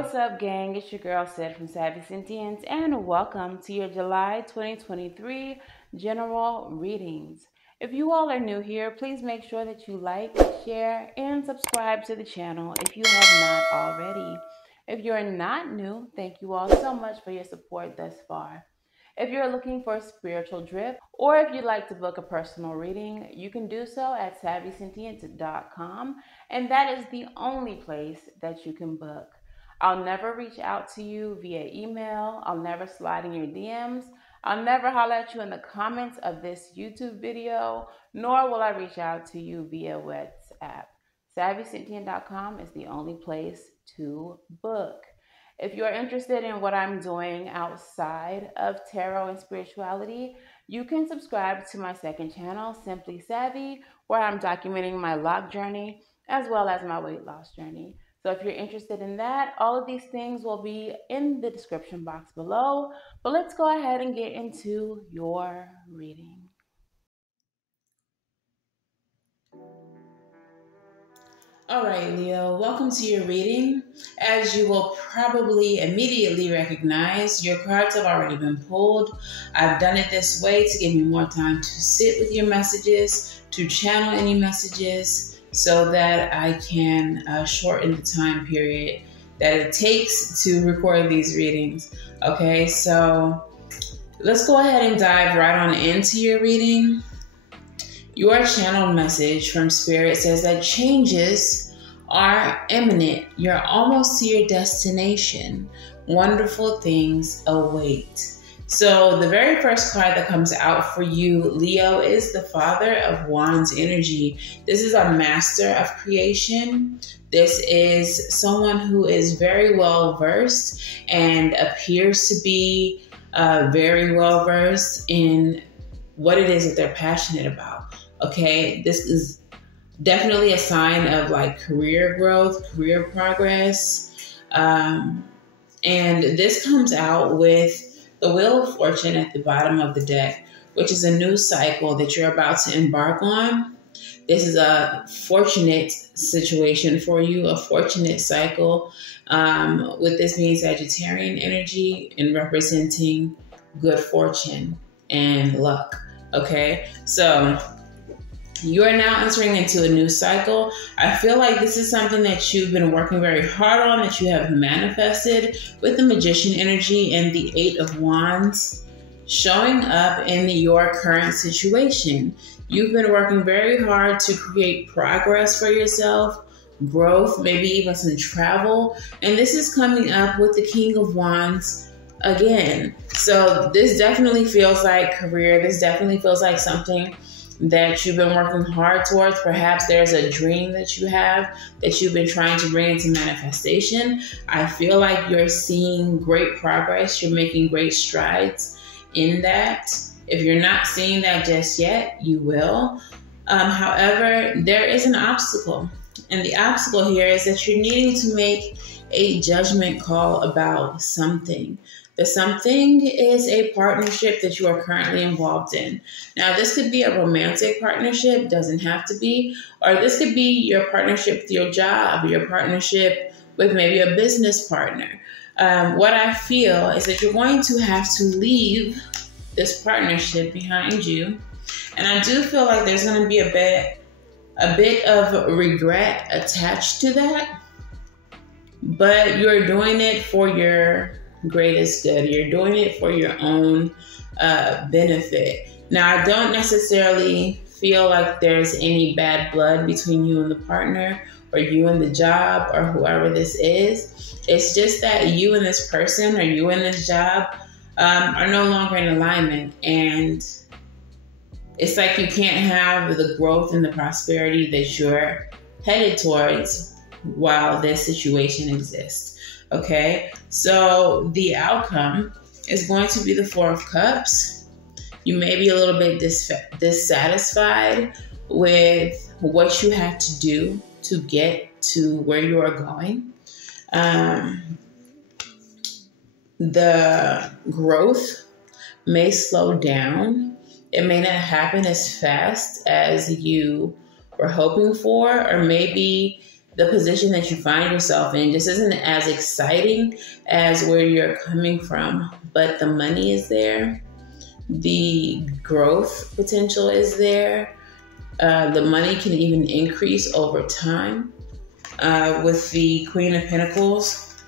What's up, gang? It's your girl Sid from Savy, Sentient, and welcome to your July 2023 general readings. If you all are new here, please make sure that you like, share, and subscribe to the channel if you have not already. If you're not new, thank you all so much for your support thus far. If you're looking for a spiritual drip, or if you'd like to book a personal reading, you can do so at savvysentient.com, and that is the only place that you can book. I'll never reach out to you via email. I'll never slide in your DMs. I'll never holler at you in the comments of this YouTube video, nor will I reach out to you via WhatsApp. SavvySentient.com is the only place to book. If you're interested in what I'm doing outside of tarot and spirituality, you can subscribe to my second channel, Simply Savvy, where I'm documenting my lock journey as well as my weight loss journey. So if you're interested in that, all of these things will be in the description box below. But let's go ahead and get into your reading. All right, Leo, welcome to your reading. As you will probably immediately recognize, your cards have already been pulled. I've done it this way to give you more time to sit with your messages, to channel any messages, so that I can shorten the time period that it takes to record these readings. Okay, so let's go ahead and dive right on into your reading. Your channeled message from Spirit says that changes are imminent. You're almost to your destination. Wonderful things await. So the very first card that comes out for you, Leo, is the Father of Wands energy. This is a master of creation. This is someone who is very well versed and appears to be very well versed in what it is that they're passionate about. Okay, this is definitely a sign of like career growth, career progress. And this comes out with the Wheel of Fortune at the bottom of the deck, which is a new cycle that you're about to embark on. This is a fortunate situation for you, a fortunate cycle, with this being Sagittarian energy and representing good fortune and luck. Okay, so you are now entering into a new cycle. I feel like this is something that you've been working very hard on, that you have manifested with the Magician energy and the Eight of Wands showing up in your current situation. You've been working very hard to create progress for yourself, growth, maybe even some travel. And this is coming up with the King of Wands again. So this definitely feels like career. This definitely feels like something that you've been working hard towards. Perhaps there's a dream that you have that you've been trying to bring into manifestation. I feel like you're seeing great progress. You're making great strides in that. If you're not seeing that just yet, you will. However, there is an obstacle. And the obstacle here is that you're needing to make a judgment call about something. The something is a partnership that you are currently involved in. Now, this could be a romantic partnership, doesn't have to be, or this could be your partnership with your job, your partnership with maybe a business partner. What I feel is that you're going to have to leave this partnership behind you. And I do feel like there's going to be a bit of regret attached to that, but you're doing it for your greatest good. You're doing it for your own benefit. Now, I don't necessarily feel like there's any bad blood between you and the partner or you and the job or whoever this is. It's just that you and this person or you and this job are no longer in alignment. And it's like you can't have the growth and the prosperity that you're headed towards while this situation exists. Okay, so the outcome is going to be the Four of Cups. You may be a little bit dissatisfied with what you have to do to get to where you are going. The growth may slow down. It may not happen as fast as you were hoping for, or maybe the position that you find yourself in just isn't as exciting as where you're coming from, but the money is there. The growth potential is there. The money can even increase over time. With the Queen of Pentacles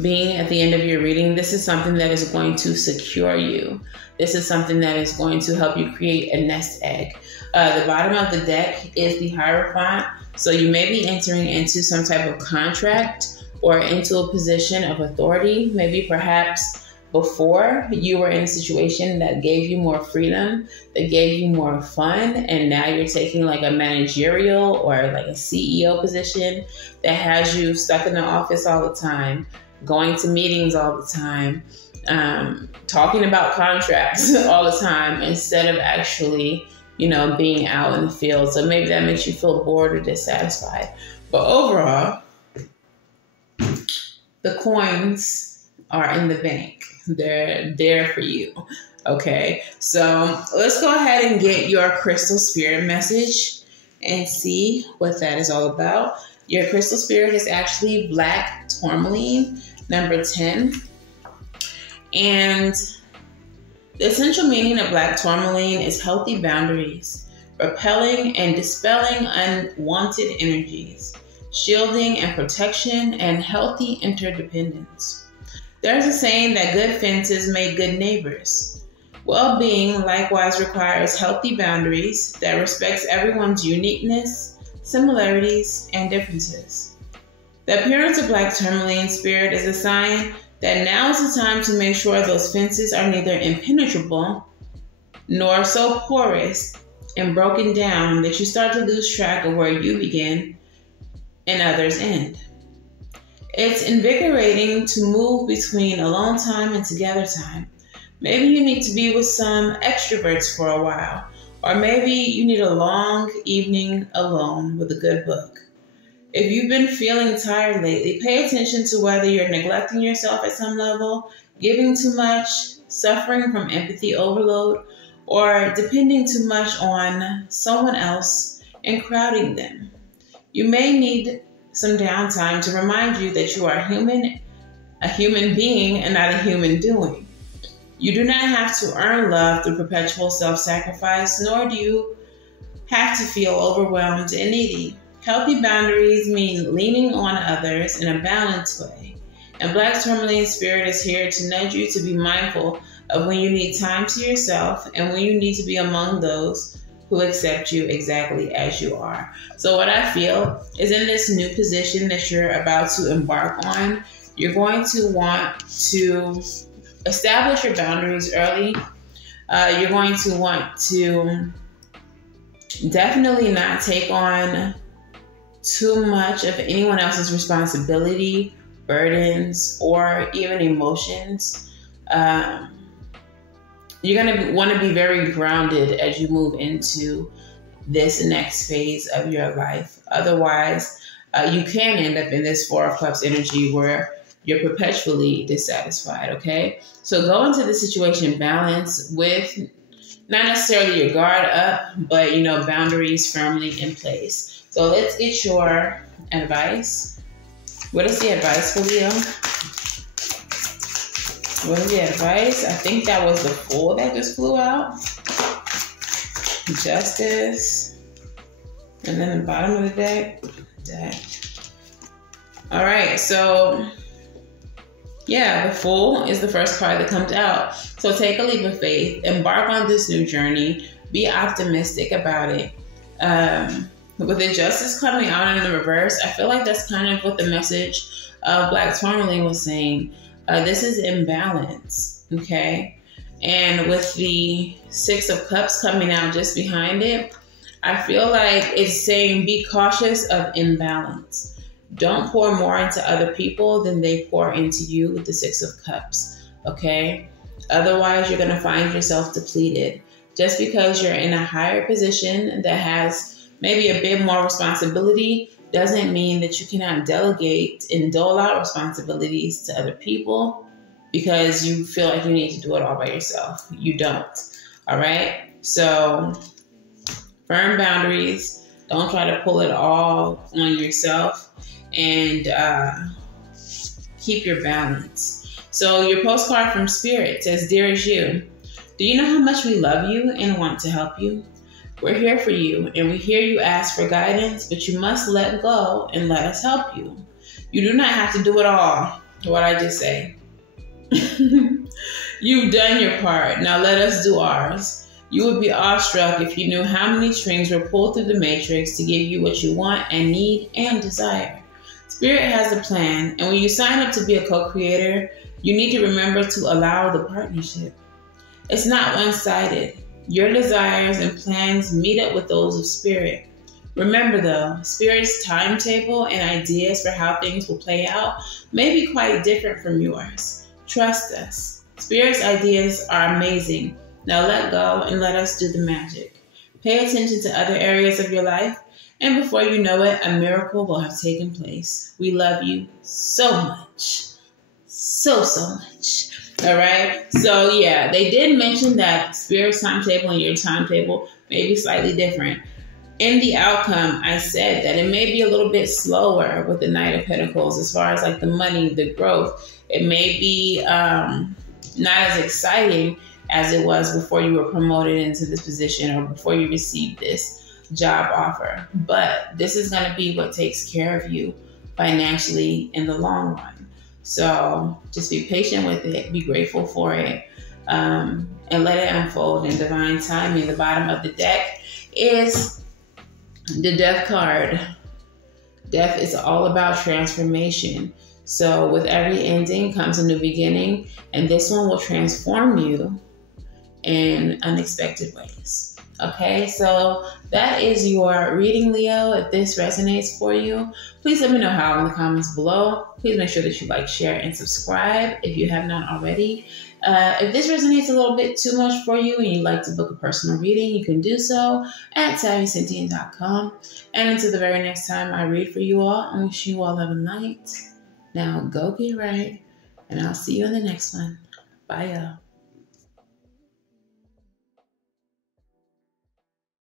being at the end of your reading, this is something that is going to secure you. This is something that is going to help you create a nest egg. The bottom of the deck is the Hierophant. So you may be entering into some type of contract or into a position of authority. Maybe perhaps before you were in a situation that gave you more freedom, that gave you more fun, and now you're taking like a managerial or like a CEO position that has you stuck in the office all the time, going to meetings all the time, talking about contracts all the time instead of actually, being out in the field. So maybe that makes you feel bored or dissatisfied. But overall, the coins are in the bank. They're there for you. Okay, so let's go ahead and get your crystal spirit message and see what that is all about. Your crystal spirit is actually black tourmaline, number 10. And the essential meaning of black tourmaline is healthy boundaries, repelling and dispelling unwanted energies, shielding and protection, and healthy interdependence. There's a saying that good fences make good neighbors. Well-being likewise requires healthy boundaries that respects everyone's uniqueness, similarities, and differences. The appearance of black tourmaline spirit is a sign that now is the time to make sure those fences are neither impenetrable nor so porous and broken down that you start to lose track of where you begin and others end. It's invigorating to move between alone time and together time. Maybe you need to be with some extroverts for a while, or maybe you need a long evening alone with a good book. If you've been feeling tired lately, pay attention to whether you're neglecting yourself at some level, giving too much, suffering from empathy overload, or depending too much on someone else and crowding them. You may need some downtime to remind you that you are a human being and not a human doing. You do not have to earn love through perpetual self-sacrifice, nor do you have to feel overwhelmed and needy. Healthy boundaries mean leaning on others in a balanced way. And black tourmaline spirit is here to nudge you to be mindful of when you need time to yourself and when you need to be among those who accept you exactly as you are. So what I feel is in this new position that you're about to embark on, you're going to want to establish your boundaries early. You're going to want to definitely not take on too much of anyone else's responsibility, burdens, or even emotions. You're going to want to be very grounded as you move into this next phase of your life. Otherwise, you can end up in this Four of Cups energy where you're perpetually dissatisfied, okay? So go into the situation balanced with not necessarily your guard up, but, boundaries firmly in place. So let's get your advice. What is the advice for Leo? What is the advice? I think that was the Fool that just flew out. Justice. And then the bottom of the deck. All right, so yeah, the Fool is the first card that comes out. So take a leap of faith, embark on this new journey, be optimistic about it. With the Justice coming out in the reverse, I feel like that's kind of what the message of Black Tourmaline was saying. This is imbalance, okay? And with the Six of Cups coming out just behind it, I feel like it's saying be cautious of imbalance. Don't pour more into other people than they pour into you with the Six of Cups, okay? Otherwise, you're going to find yourself depleted. Just because you're in a higher position that has maybe a bit more responsibility doesn't mean that you cannot delegate and dole out responsibilities to other people because you feel like you need to do it all by yourself. You don't, all right? So firm boundaries. Don't try to pull it all on yourself, and keep your balance. So your postcard from Spirit says, Dearest you, do you know how much we love you and want to help you? We're here for you, and we hear you ask for guidance, but you must let go and let us help you. You do not have to do it all. What I just say. You've done your part. Now let us do ours. You would be awestruck if you knew how many strings were pulled through the matrix to give you what you want and need and desire. Spirit has a plan, and when you sign up to be a co-creator, you need to remember to allow the partnership. It's not one-sided. Your desires and plans meet up with those of Spirit. Remember though, Spirit's timetable and ideas for how things will play out may be quite different from yours. Trust us. Spirit's ideas are amazing. Now let go and let us do the magic. Pay attention to other areas of your life, and before you know it, a miracle will have taken place. We love you so much. So much. All right. So yeah, they did mention that Spirit's timetable and your timetable may be slightly different. In the outcome, I said that it may be a little bit slower with the Knight of Pentacles as far as like the money, the growth. It may be not as exciting as it was before you were promoted into this position or before you received this job offer. But this is going to be what takes care of you financially in the long run. So just be patient with it, be grateful for it, and let it unfold in divine timing. The bottom of the deck is the Death card. Death is all about transformation. So with every ending comes a new beginning, and this one will transform you in unexpected ways. Okay, so that is your reading, Leo. If this resonates for you, please let me know how in the comments below. Please make sure that you like, share, and subscribe if you have not already. If this resonates a little bit too much for you and you'd like to book a personal reading, you can do so at SavySentient.com. And until the very next time I read for you all, I wish you all have a night. Now go get right, and I'll see you in the next one. Bye, y'all.